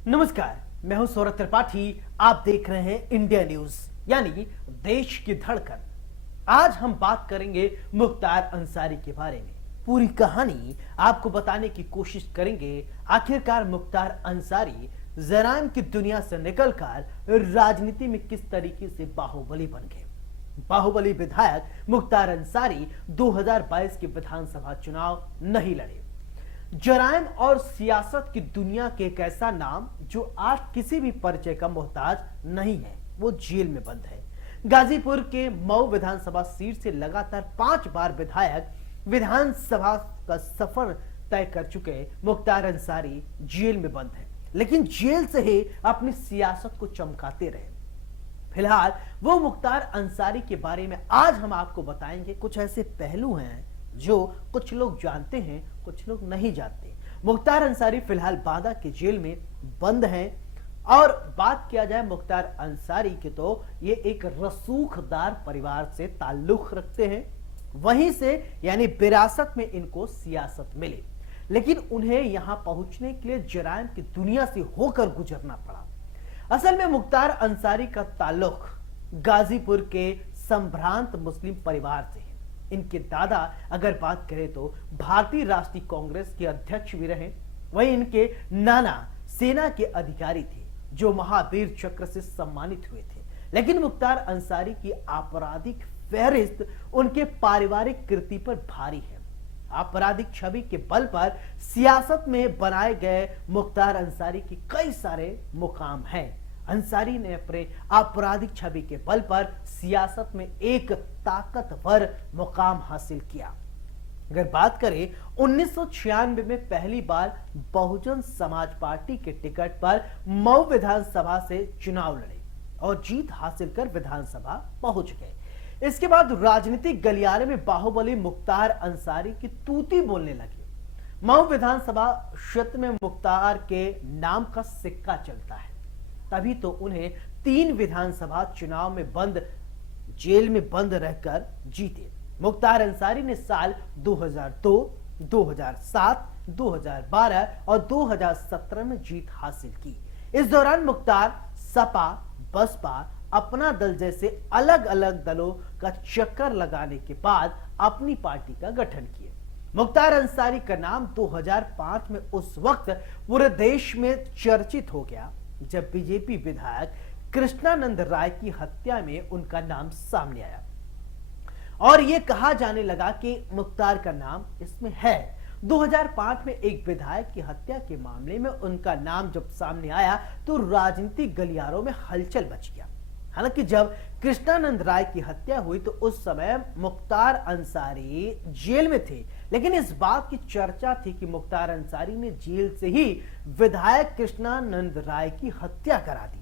नमस्कार, मैं हूं सौरभ त्रिपाठी। आप देख रहे हैं इंडिया न्यूज यानी देश की धड़कन। आज हम बात करेंगे मुख्तार अंसारी के बारे में। पूरी कहानी आपको बताने की कोशिश करेंगे। आखिरकार मुख्तार अंसारी जराइम की दुनिया से निकलकर राजनीति में किस तरीके से बाहुबली बन गए। बाहुबली विधायक मुख्तार अंसारी 2022 के विधानसभा चुनाव नहीं लड़े। जराइम और सियासत की दुनिया के एक ऐसा नाम जो आज किसी भी परिचय का मोहताज नहीं है, वो जेल में बंद है। गाजीपुर के मऊ विधानसभा सीट से लगातार 5 बार विधायक विधानसभा का सफर तय कर चुके मुख्तार अंसारी जेल में बंद है, लेकिन जेल से ही अपनी सियासत को चमकाते रहे। फिलहाल वो मुख्तार अंसारी के बारे में आज हम आपको बताएंगे। कुछ ऐसे पहलू हैं जो कुछ लोग जानते हैं, कुछ लोग नहीं जानते। मुख्तार अंसारी फिलहाल बांदा के जेल में बंद हैं। और बात किया जाए मुख्तार अंसारी की, तो ये एक रसूखदार परिवार से ताल्लुक रखते हैं। वहीं से यानी विरासत में इनको सियासत मिली, लेकिन उन्हें यहां पहुंचने के लिए जराइम की दुनिया से होकर गुजरना पड़ा। असल में मुख्तार अंसारी का ताल्लुक गाजीपुर के संभ्रांत मुस्लिम परिवार से है। इनके दादा अगर बात करें तो भारतीय राष्ट्रीय कांग्रेस के अध्यक्ष भी रहे। वहीं इनके नाना सेना के अधिकारी थे जो महावीर चक्र से सम्मानित हुए थे। लेकिन मुख्तार अंसारी की आपराधिक फहरिस्त उनके पारिवारिक कृति पर भारी है। आपराधिक छवि के बल पर सियासत में बनाए गए मुख्तार अंसारी की कई सारे मुकाम हैं। अंसारी ने अपने आपराधिक छवि के बल पर सियासत में एक ताकतवर मुकाम हासिल किया। अगर बात करें 1996 में पहली बार बहुजन समाज पार्टी के टिकट पर मऊ विधानसभा से चुनाव लड़े और जीत हासिल कर विधानसभा पहुंच गए। इसके बाद राजनीतिक गलियारे में बाहुबली मुख्तार अंसारी की तूती बोलने लगी। मऊ विधानसभा क्षेत्र में मुख्तार के नाम का सिक्का चलता है, तभी तो उन्हें 3 विधानसभा चुनाव में जेल में बंद रहकर जीते। मुख्तार अंसारी ने साल 2002, 2007, 2012 और 2017 में जीत हासिल की। इस दौरान मुख्तार सपा, बसपा, अपना दल जैसे अलग अलग दलों का चक्कर लगाने के बाद अपनी पार्टी का गठन किए। मुख्तार अंसारी का नाम 2005 में उस वक्त पूरे देश में चर्चित हो गया जब बीजेपी विधायक कृष्णानंद राय की हत्या में उनका नाम सामने आया और यह कहा जाने लगा कि मुख्तार का नाम इसमें है। 2005 में एक विधायक की हत्या के मामले में उनका नाम जब सामने आया तो राजनीतिक गलियारों में हलचल मच गया। हालांकि जब कृष्णानंद राय की हत्या हुई तो उस समय मुख्तार अंसारी जेल में थे, लेकिन इस बात की चर्चा थी कि मुख्तार अंसारी ने जेल से ही विधायक कृष्णानंद राय की हत्या करा दी।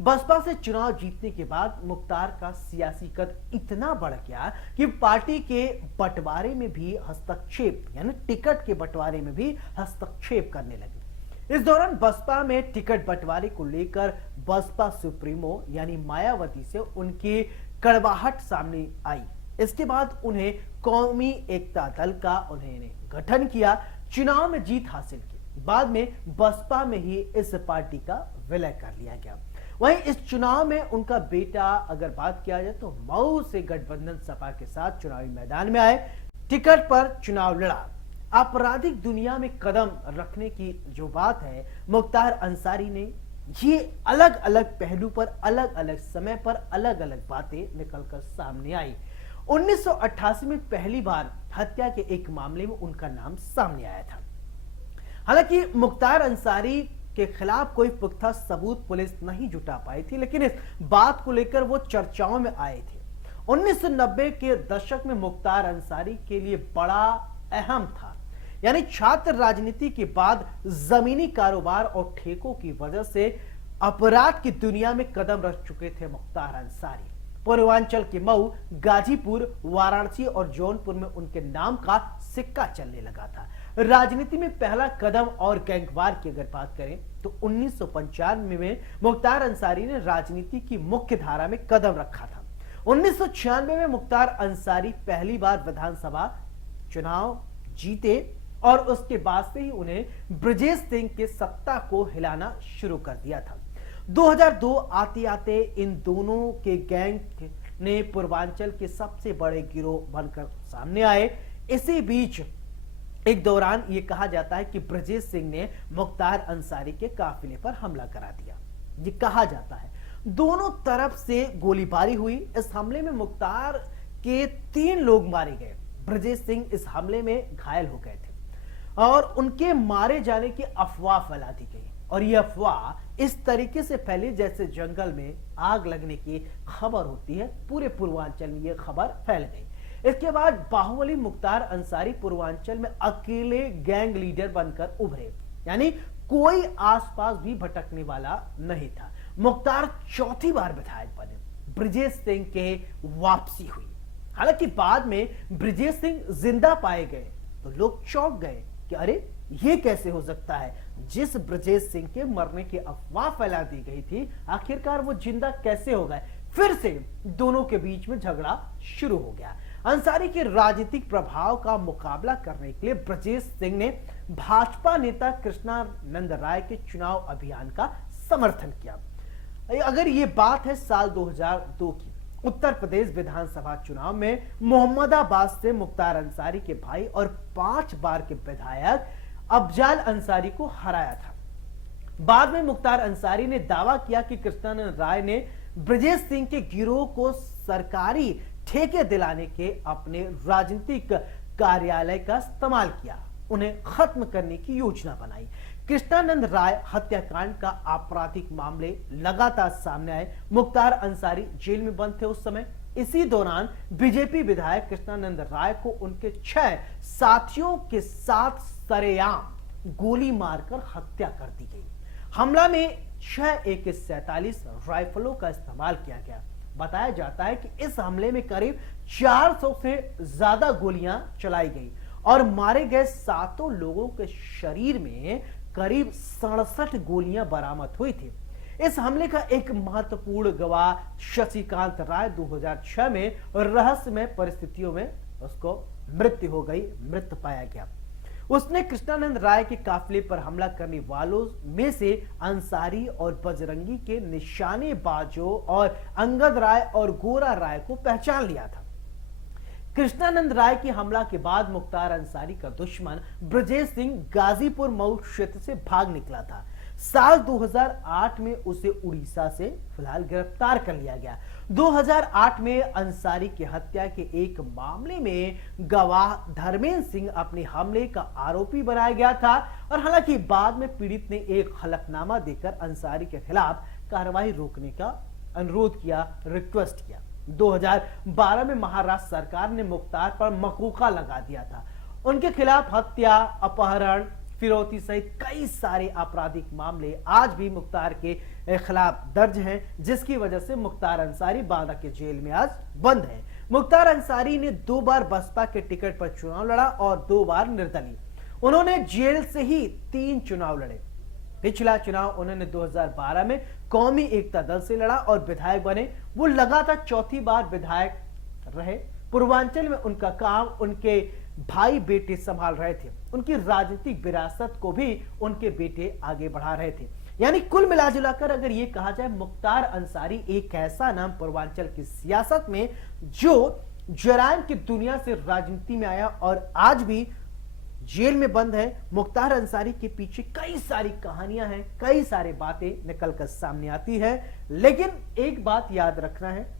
बसपा से चुनाव जीतने के बाद मुख्तार का सियासी कद इतना बढ़ गया कि पार्टी के बंटवारे में भी हस्तक्षेप यानी टिकट के बंटवारे में भी हस्तक्षेप करने लगे। इस दौरान बसपा में टिकट बंटवारे को लेकर बसपा सुप्रीमो यानी मायावती से उनकी कड़वाहट सामने आई। इसके बाद उन्हें कौमी एकता दल का उन्होंने गठन किया, चुनाव में जीत हासिल की। बाद में बसपा में ही इस पार्टी का विलय कर लिया गया। वहीं इस चुनाव में उनका बेटा अगर बात किया जाए तो मऊ से गठबंधन सपा के साथ चुनावी मैदान में आए, टिकट पर चुनाव लड़ा। आपराधिक दुनिया में कदम रखने की जो बात है, मुख्तार अंसारी ने ये अलग अलग पहलू पर अलग अलग समय पर अलग अलग बातें निकलकर सामने आई। 1988 में पहली बार हत्या के एक मामले में उनका नाम सामने आया था। हालांकि मुख्तार अंसारी के खिलाफ कोई पुख्ता सबूत पुलिस नहीं जुटा पाई थी, लेकिन इस बात को लेकर वो चर्चाओं में आए थे। 1990 के दशक में मुख्तार अंसारी के लिए बड़ा अहम था, यानी छात्र राजनीति के बाद जमीनी कारोबार और ठेकों की वजह से अपराध की दुनिया में कदम रख चुके थे मुख्तार अंसारी। पूर्वांचल के मऊ, गाजीपुर, वाराणसी और जौनपुर में उनके नाम का सिक्का चलने लगा था। राजनीति में पहला कदम और गैंगवार की अगर बात करें तो 1995 में मुख्तार अंसारी ने राजनीति की मुख्य धारा में कदम रखा था। 1996 में मुख्तार अंसारी पहली बार विधानसभा चुनाव जीते और उसके बाद से ही उन्हें ब्रजेश सिंह के सत्ता को हिलाना शुरू कर दिया था। 2002 आते आते इन दोनों के गैंग ने पूर्वांचल के सबसे बड़े गिरोह बनकर सामने आए। इसी बीच एक दौरान यह कहा जाता है कि ब्रजेश सिंह ने मुख्तार अंसारी के काफिले पर हमला करा दिया। ये कहा जाता है दोनों तरफ से गोलीबारी हुई। इस हमले में मुख्तार के 3 लोग मारे गए। ब्रजेश सिंह इस हमले में घायल हो गए थे और उनके मारे जाने की अफवाह फैला दी गई और यह अफवाह इस तरीके से फैली जैसे जंगल में आग लगने की खबर होती है। पूरे पूर्वांचल में यह खबर फैल गई। इसके बाद बाहुबली मुख्तार अंसारी पूर्वांचल में अकेले गैंग लीडर बनकर उभरे, यानी कोई आसपास भी भटकने वाला नहीं था। मुख्तार चौथी बार विधायक बने। ब्रजेश सिंह के वापसी हुई। हालांकि बाद में ब्रजेश सिंह जिंदा पाए गए तो लोग चौंक गए कि अरे ये कैसे हो सकता है, जिस ब्रजेश सिंह के मरने की अफवाह फैला दी गई थी आखिरकार वो जिंदा कैसे हो गए। फिर से दोनों के बीच में झगड़ा शुरू हो गया। अंसारी के राजनीतिक प्रभाव का मुकाबला करने के लिए ब्रजेश सिंह ने भाजपा नेता कृष्णानंद राय के चुनाव अभियान का समर्थन किया। अगर ये बात है साल 2002 की, उत्तर प्रदेश विधानसभा चुनाव में मोहम्मदाबाद से मुख्तार अंसारी के भाई और 5 बार के विधायक अफजाल अंसारी को हराया था। बाद में मुख्तार अंसारी ने दावा किया कि कृष्णानंद राय ने ब्रजेश सिंह के गिरोह को सरकारी ठेके दिलाने के अपने राजनीतिक कार्यालय का इस्तेमाल किया, उन्हें खत्म करने की योजना बनाई। कृष्णानंद राय हत्याकांड का आपराधिक मामले लगातार सामने आए। मुख्तार अंसारी जेल में बंद थे उस समय। इसी दौरान बीजेपी विधायक कृष्णानंद राय को उनके 6 साथियों के साथ सरेआम गोली मारकर हत्या कर दी गई। हमला में 6 AK-47 राइफलों का इस्तेमाल किया गया। बताया जाता है कि इस हमले में करीब 400 से ज्यादा गोलियां चलाई गई और मारे गए 7 लोगों के शरीर में करीब 67 गोलियां बरामद हुई थी। इस हमले का एक महत्वपूर्ण गवाह शशिकांत राय 2006 में रहस्यमय परिस्थितियों में उसको मृत्यु हो गई, मृत पाया गया। उसने कृष्णानंद राय के काफिले पर हमला करने वालों में से अंसारी और बजरंगी के निशानेबाजों और अंगद राय और गोरा राय को पहचान लिया था। कृष्णानंद राय के हमला के बाद मुख्तार अंसारी का दुश्मन ब्रजेश सिंह गाजीपुर मऊ क्षेत्र से भाग निकला था। साल 2008 में उसे उड़ीसा से फिलहाल गिरफ्तार कर लिया गया। 2008 में अंसारी की हत्या के एक मामले में गवाह धर्मेंद्र सिंह अपने हमले का आरोपी बनाया गया था और हालांकि बाद में पीड़ित ने एक हलफनामा देकर अंसारी के खिलाफ कार्रवाई रोकने का अनुरोध किया, रिक्वेस्ट किया। 2012 में महाराष्ट्र सरकार ने मुख्तार पर मकोका लगा दिया था। उनके खिलाफ हत्या, अपहरण, फिरौती सहित कई सारे आपराधिक मामले आज भी मुख्तार के खिलाफ दर्ज हैं, जिसकी वजह से मुख्तार अंसारी बांदा के जेल में आज बंद है। मुख्तार अंसारी ने 2 बार बसपा के टिकट पर चुनाव लड़ा और 2 बार निर्दलीय। उन्होंने जेल से ही 3 चुनाव लड़े। पिछला चुनाव उन्होंने 2012 में कौमी एकता दल से लड़ा और विधायक बने। वो लगातार 4थी बार विधायक रहे। पूर्वांचल में उनका काम उनके भाई बेटे संभाल रहे थे। उनकी राजनीतिक विरासत को भी उनके बेटे आगे बढ़ा रहे थे। यानी कुल मिलाजुलाकर अगर ये कहा जाए, मुख्तार अंसारी एक ऐसा नाम पूर्वांचल की सियासत में जो जराइम की दुनिया से राजनीति में आया और आज भी जेल में बंद है। मुख्तार अंसारी के पीछे कई सारी कहानियां हैं, कई सारी बातें निकलकर सामने आती है। लेकिन एक बात याद रखना है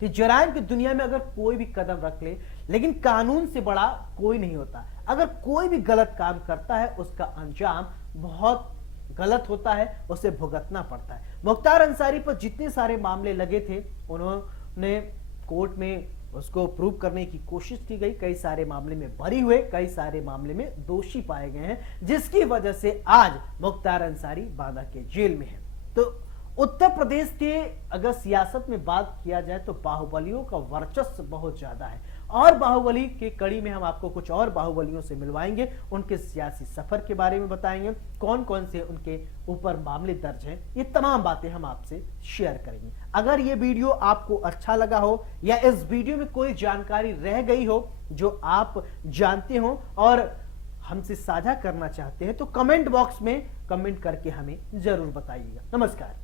कि जराइम की दुनिया में अगर कोई भी कदम रख ले, लेकिन कानून से बड़ा कोई नहीं होता। अगर कोई भी गलत काम करता है उसका अंजाम बहुत गलत होता है, उसे भुगतना पड़ता है। मुख्तार अंसारी पर जितने सारे मामले लगे थे उन्होंने कोर्ट में उसको प्रूव करने की कोशिश की गई। कई सारे मामले में बरी हुए, कई सारे मामले में दोषी पाए गए हैं, जिसकी वजह से आज मुख्तार अंसारी बांदा के जेल में है। तो उत्तर प्रदेश के अगर सियासत में बात किया जाए तो बाहुबलियों का वर्चस्व बहुत ज्यादा है और बाहुबली के कड़ी में हम आपको कुछ और बाहुबलियों से मिलवाएंगे, उनके सियासी सफर के बारे में बताएंगे, कौन कौन से उनके ऊपर मामले दर्ज हैं, ये तमाम बातें हम आपसे शेयर करेंगे। अगर ये वीडियो आपको अच्छा लगा हो या इस वीडियो में कोई जानकारी रह गई हो जो आप जानते हो और हमसे साझा करना चाहते हैं तो कमेंट बॉक्स में कमेंट करके हमें जरूर बताइएगा। नमस्कार।